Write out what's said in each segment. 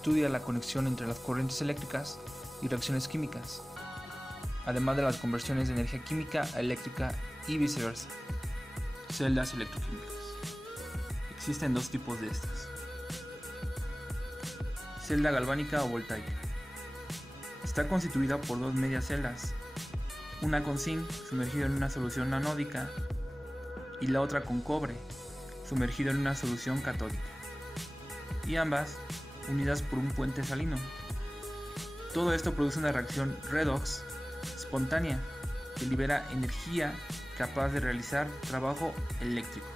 estudia la conexión entre las corrientes eléctricas y reacciones químicas, además de las conversiones de energía química a eléctrica y viceversa. Celdas electroquímicas. Existen dos tipos de estas: celda galvánica o voltaica. Está constituida por dos medias celdas, una con zinc sumergido en una solución anódica y la otra con cobre sumergido en una solución catódica, y ambas unidas por un puente salino. Todo esto produce una reacción redox espontánea que libera energía capaz de realizar trabajo eléctrico.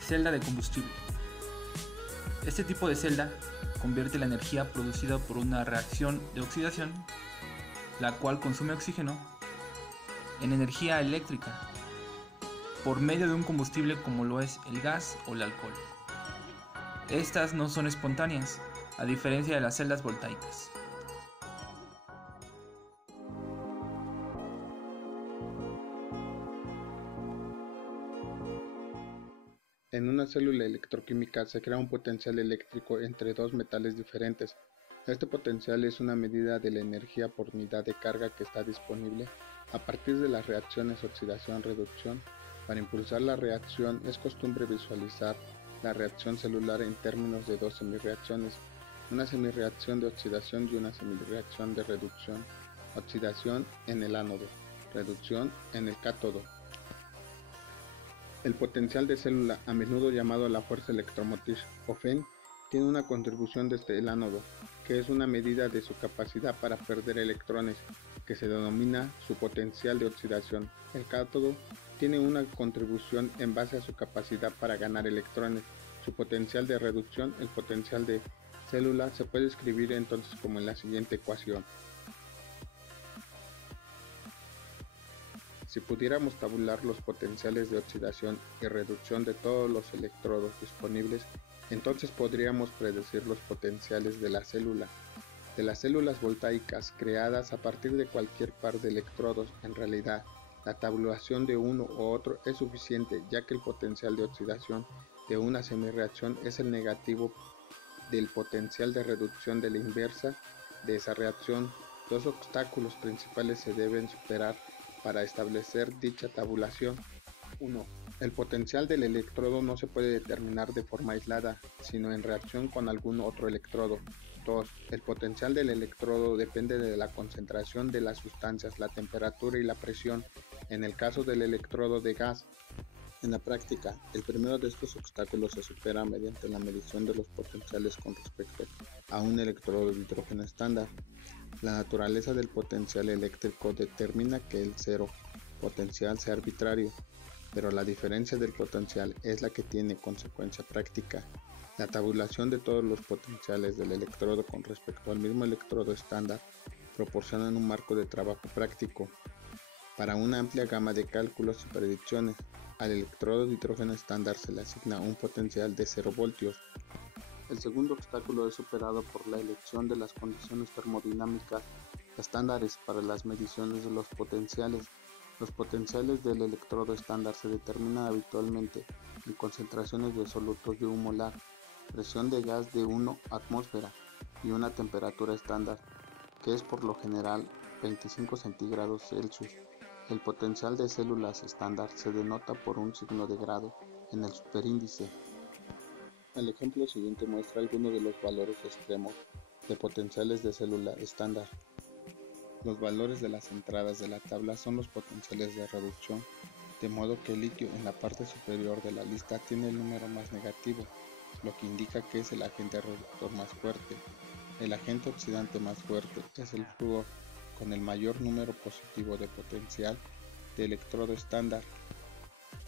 Celda de combustible. Este tipo de celda convierte la energía producida por una reacción de oxidación, la cual consume oxígeno, en energía eléctrica por medio de un combustible como lo es el gas o el alcohol. Estas no son espontáneas, a diferencia de las celdas voltaicas. En una célula electroquímica se crea un potencial eléctrico entre dos metales diferentes. Este potencial es una medida de la energía por unidad de carga que está disponible a partir de las reacciones oxidación-reducción. Para impulsar la reacción es costumbre visualizar la reacción celular en términos de dos semirreacciones, una semirreacción de oxidación y una semirreacción de reducción. Oxidación en el ánodo, reducción en el cátodo. El potencial de célula, a menudo llamado la fuerza electromotriz o FEN, tiene una contribución desde el ánodo, que es una medida de su capacidad para perder electrones, que se denomina su potencial de oxidación. El cátodo tiene una contribución en base a su capacidad para ganar electrones. Su potencial de reducción, el potencial de célula, se puede escribir entonces como en la siguiente ecuación. Si pudiéramos tabular los potenciales de oxidación y reducción de todos los electrodos disponibles, entonces podríamos predecir los potenciales de la célula. De las células voltaicas creadas a partir de cualquier par de electrodos, en realidad, la tabulación de uno u otro es suficiente, ya que el potencial de oxidación de una semirreacción es el negativo del potencial de reducción de la inversa de esa reacción. Dos obstáculos principales se deben superar para establecer dicha tabulación. 1. El potencial del electrodo no se puede determinar de forma aislada, sino en reacción con algún otro electrodo. 2. El potencial del electrodo depende de la concentración de las sustancias, la temperatura y la presión, en el caso del electrodo de gas. En la práctica, el primero de estos obstáculos se supera mediante la medición de los potenciales con respecto a un electrodo de hidrógeno estándar. La naturaleza del potencial eléctrico determina que el cero potencial sea arbitrario, pero la diferencia del potencial es la que tiene consecuencia práctica. La tabulación de todos los potenciales del electrodo con respecto al mismo electrodo estándar proporciona un marco de trabajo práctico para una amplia gama de cálculos y predicciones. Al electrodo de hidrógeno estándar se le asigna un potencial de 0 voltios. El segundo obstáculo es superado por la elección de las condiciones termodinámicas estándares para las mediciones de los potenciales. Los potenciales del electrodo estándar se determinan habitualmente en concentraciones de solutos de 1 molar, presión de gas de 1 atmósfera y una temperatura estándar, que es por lo general 25 centígrados Celsius. El potencial de células estándar se denota por un signo de grado en el superíndice. El ejemplo siguiente muestra algunos de los valores extremos de potenciales de célula estándar. Los valores de las entradas de la tabla son los potenciales de reducción, de modo que el litio en la parte superior de la lista tiene el número más negativo, lo que indica que es el agente reductor más fuerte. El agente oxidante más fuerte es el flúor, con el mayor número positivo de potencial de electrodo estándar.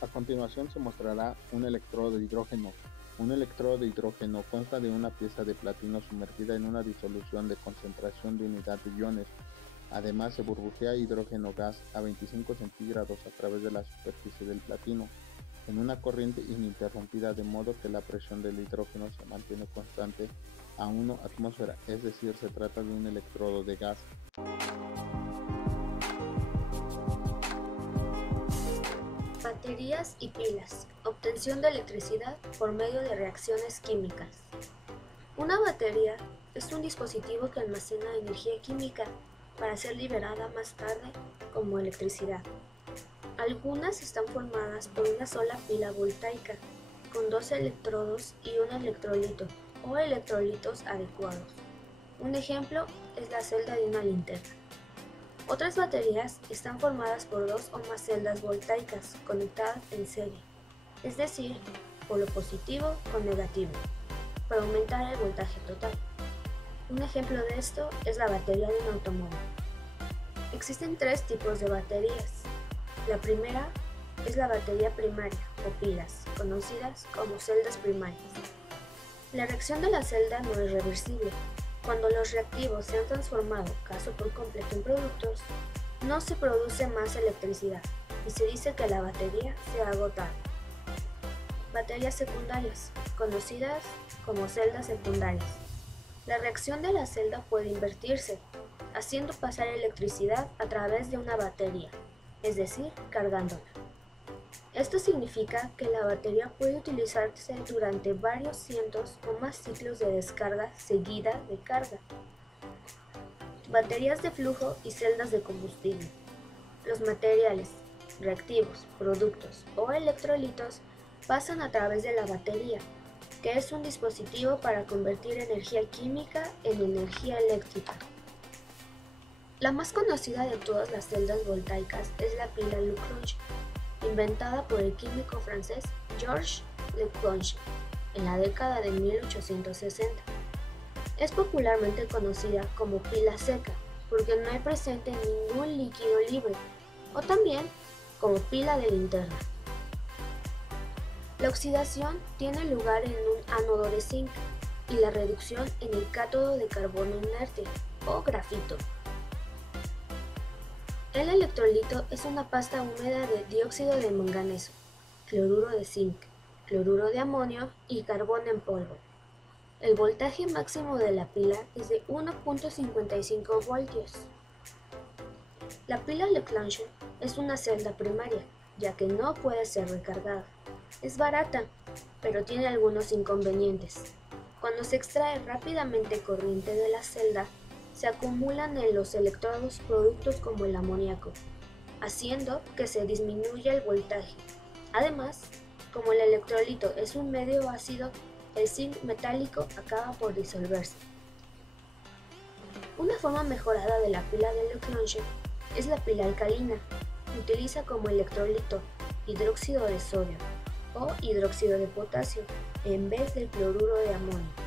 A continuación se mostrará un electrodo de hidrógeno. Un electrodo de hidrógeno consta de una pieza de platino sumergida en una disolución de concentración de unidad de iones. Además, se burbujea hidrógeno gas a 25 centígrados a través de la superficie del platino, en una corriente ininterrumpida, de modo que la presión del hidrógeno se mantiene constante a 1 atmósfera, es decir, se trata de un electrodo de gas. Baterías y pilas. Obtención de electricidad por medio de reacciones químicas. Una batería es un dispositivo que almacena energía química para ser liberada más tarde como electricidad. Algunas están formadas por una sola pila voltaica, con 2 electrodos y un electrolito o electrolitos adecuados. Un ejemplo es la celda de una linterna. Otras baterías están formadas por 2 o más celdas voltaicas conectadas en serie, es decir, polo positivo con negativo, para aumentar el voltaje total. Un ejemplo de esto es la batería de un automóvil. Existen 3 tipos de baterías. La primera es la batería primaria o pilas, conocidas como celdas primarias. La reacción de la celda no es reversible. Cuando los reactivos se han transformado casi por completo en productos, no se produce más electricidad y se dice que la batería se ha agotado. Baterías secundarias, conocidas como celdas secundarias. La reacción de la celda puede invertirse, haciendo pasar electricidad a través de una batería, es decir, cargándola. Esto significa que la batería puede utilizarse durante varios cientos o más ciclos de descarga seguida de carga. Baterías de flujo y celdas de combustible. Los materiales, reactivos, productos o electrolitos pasan a través de la batería, que es un dispositivo para convertir energía química en energía eléctrica. La más conocida de todas las celdas voltaicas es la pila Leclanche, inventada por el químico francés Georges Leclanche en la década de 1860. Es popularmente conocida como pila seca porque no hay presente ningún líquido libre, o también como pila de linterna. La oxidación tiene lugar en un ánodo de zinc y la reducción en el cátodo de carbono inerte o grafito. El electrolito es una pasta húmeda de dióxido de manganeso, cloruro de zinc, cloruro de amonio y carbón en polvo. El voltaje máximo de la pila es de 1.55 voltios. La pila Leclanche es una celda primaria, ya que no puede ser recargada. Es barata, pero tiene algunos inconvenientes. Cuando se extrae rápidamente corriente de la celda, se acumulan en los electrodos productos como el amoníaco, haciendo que se disminuya el voltaje. Además, como el electrolito es un medio ácido, el zinc metálico acaba por disolverse. Una forma mejorada de la pila de Leclanche es la pila alcalina. Utiliza como electrolito hidróxido de sodio o hidróxido de potasio en vez del cloruro de amonio.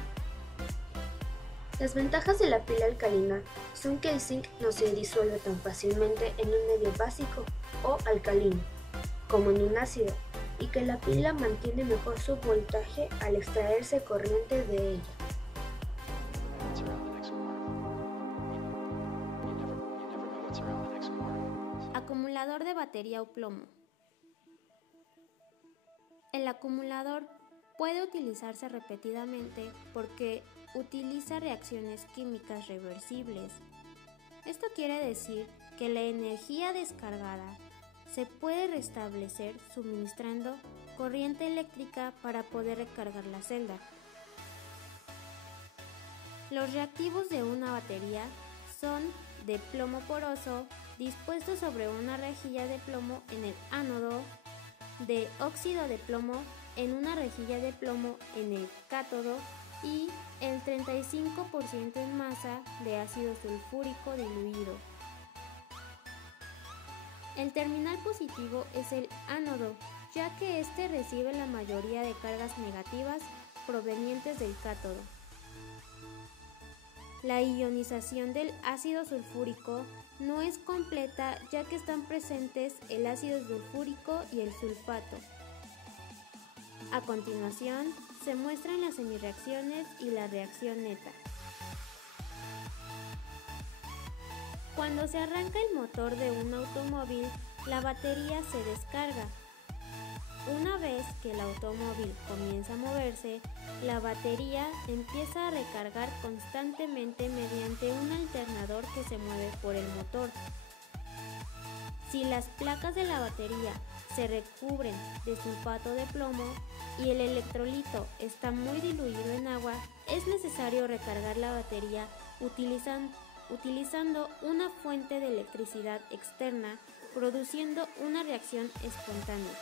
Las ventajas de la pila alcalina son que el zinc no se disuelve tan fácilmente en un medio básico o alcalino como en un ácido, y que la pila mantiene mejor su voltaje al extraerse corriente de ella. Acumulador de batería o plomo. El acumulador puede utilizarse repetidamente porque utiliza reacciones químicas reversibles. Esto quiere decir que la energía descargada se puede restablecer suministrando corriente eléctrica para poder recargar la celda. Los reactivos de una batería son de plomo poroso dispuestos sobre una rejilla de plomo en el ánodo, de óxido de plomo en una rejilla de plomo en el cátodo y el 35% en masa de ácido sulfúrico diluido. El terminal positivo es el ánodo, ya que este recibe la mayoría de cargas negativas provenientes del cátodo. La ionización del ácido sulfúrico no es completa, ya que están presentes el ácido sulfúrico y el sulfato. A continuación, se muestran las semireacciones y la reacción neta. Cuando se arranca el motor de un automóvil, la batería se descarga. Una vez que el automóvil comienza a moverse, la batería empieza a recargar constantemente mediante un alternador que se mueve por el motor. Si las placas de la batería se recubren de sulfato de plomo y el electrolito está muy diluido en agua, es necesario recargar la batería utilizando una fuente de electricidad externa, produciendo una reacción espontánea.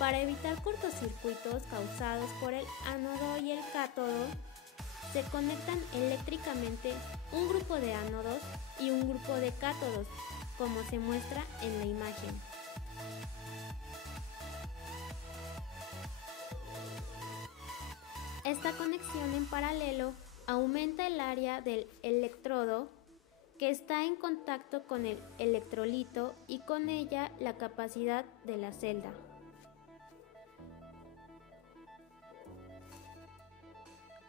Para evitar cortocircuitos causados por el ánodo y el cátodo, se conectan eléctricamente un grupo de ánodos y un grupo de cátodos, como se muestra en la imagen. Esta conexión en paralelo aumenta el área del electrodo que está en contacto con el electrolito y con ella la capacidad de la celda.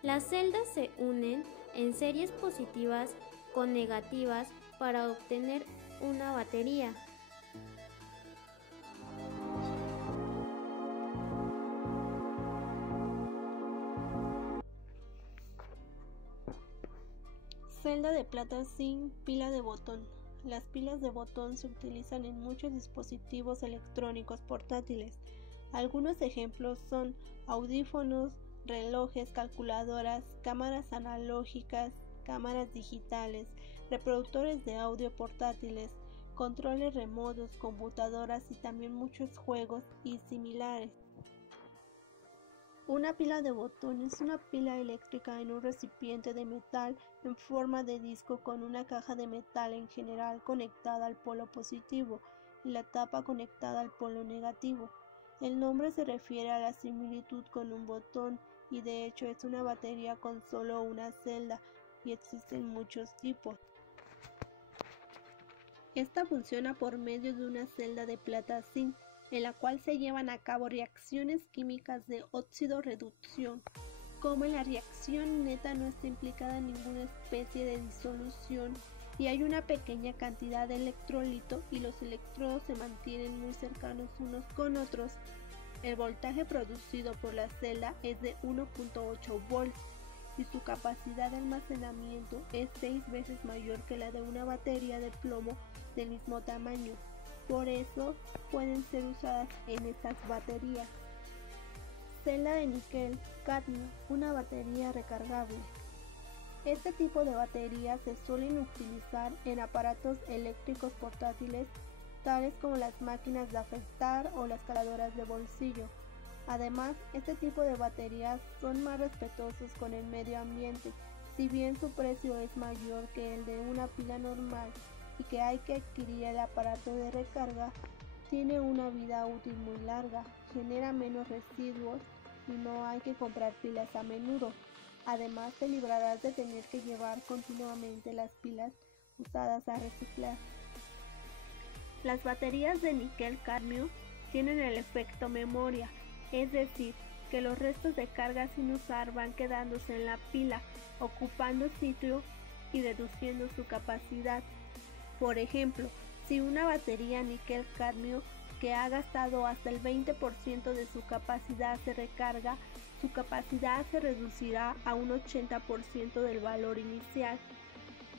Las celdas se unen en series positivas con negativas para obtener una batería. Celda de plata zinc, pila de botón. Las pilas de botón se utilizan en muchos dispositivos electrónicos portátiles. Algunos ejemplos son audífonos, relojes, calculadoras, cámaras analógicas, cámaras digitales, reproductores de audio portátiles, controles remotos, computadoras y también muchos juegos y similares. Una pila de botón es una pila eléctrica en un recipiente de metal en forma de disco con una caja de metal en general conectada al polo positivo y la tapa conectada al polo negativo. El nombre se refiere a la similitud con un botón y de hecho es una batería con solo una celda y existen muchos tipos. Esta funciona por medio de una celda de plata zinc en la cual se llevan a cabo reacciones químicas de óxido-reducción. Como en la reacción neta no está implicada ninguna especie de disolución y hay una pequeña cantidad de electrolito y los electrodos se mantienen muy cercanos unos con otros, el voltaje producido por la celda es de 1.8 volts y su capacidad de almacenamiento es 6 veces mayor que la de una batería de plomo del mismo tamaño. Por eso pueden ser usadas en estas baterías. Celda de níquel cadmio, una batería recargable. Este tipo de baterías se suelen utilizar en aparatos eléctricos portátiles tales como las máquinas de afeitar o las caladoras de bolsillo. Además, este tipo de baterías son más respetuosos con el medio ambiente, si bien su precio es mayor que el de una pila normal y que hay que adquirir el aparato de recarga, tiene una vida útil muy larga, genera menos residuos y no hay que comprar pilas a menudo. Además, te librarás de tener que llevar continuamente las pilas usadas a reciclar. Las baterías de níquel cadmio tienen el efecto memoria, es decir, que los restos de carga sin usar van quedándose en la pila, ocupando sitio y reduciendo su capacidad. Por ejemplo, si una batería níquel cadmio que ha gastado hasta el 20% de su capacidad se recarga, su capacidad se reducirá a un 80% del valor inicial.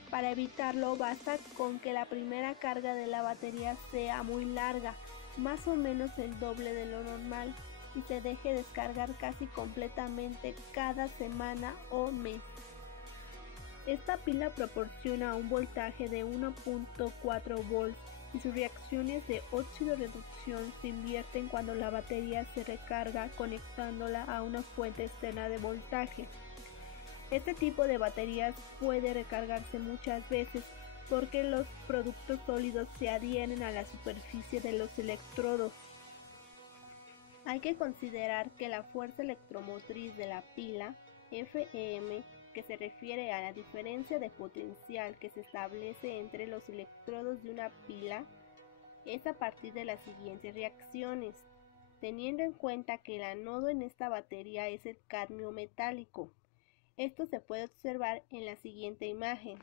Para evitarlo basta con que la primera carga de la batería sea muy larga, más o menos el doble de lo normal, y se deje descargar casi completamente cada semana o mes. Esta pila proporciona un voltaje de 1.4 volts y sus reacciones de óxido-reducción se invierten cuando la batería se recarga conectándola a una fuente externa de voltaje. Este tipo de baterías puede recargarse muchas veces porque los productos sólidos se adhieren a la superficie de los electrodos. Hay que considerar que la fuerza electromotriz de la pila, Fm, que se refiere a la diferencia de potencial que se establece entre los electrodos de una pila, es a partir de las siguientes reacciones, teniendo en cuenta que el ánodo en esta batería es el cadmio metálico. Esto se puede observar en la siguiente imagen.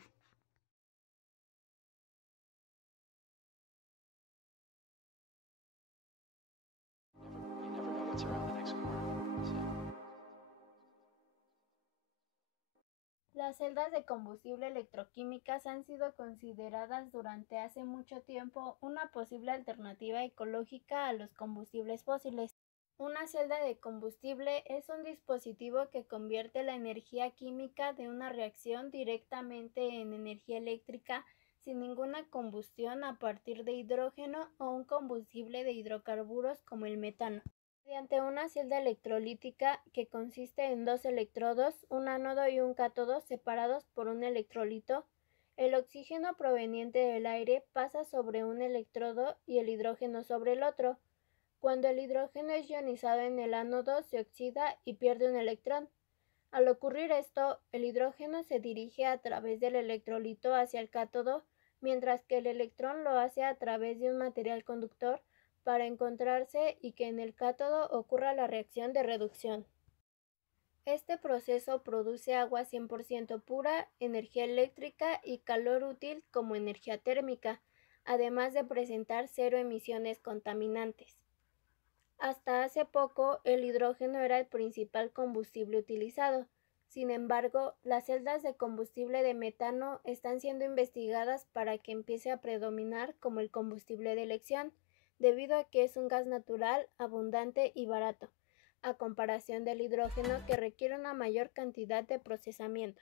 Las celdas de combustible electroquímicas han sido consideradas durante hace mucho tiempo una posible alternativa ecológica a los combustibles fósiles. Una celda de combustible es un dispositivo que convierte la energía química de una reacción directamente en energía eléctrica sin ninguna combustión a partir de hidrógeno o un combustible de hidrocarburos como el metano. Mediante una celda electrolítica que consiste en dos electrodos, un ánodo y un cátodo separados por un electrolito, el oxígeno proveniente del aire pasa sobre un electrodo y el hidrógeno sobre el otro. Cuando el hidrógeno es ionizado en el ánodo, se oxida y pierde un electrón. Al ocurrir esto, el hidrógeno se dirige a través del electrolito hacia el cátodo, mientras que el electrón lo hace a través de un material conductor para encontrarse y que en el cátodo ocurra la reacción de reducción. Este proceso produce agua 100% pura, energía eléctrica y calor útil como energía térmica, además de presentar cero emisiones contaminantes. Hasta hace poco, el hidrógeno era el principal combustible utilizado. Sin embargo, las celdas de combustible de metano están siendo investigadas para que empiece a predominar como el combustible de elección, debido a que es un gas natural, abundante y barato, a comparación del hidrógeno que requiere una mayor cantidad de procesamiento.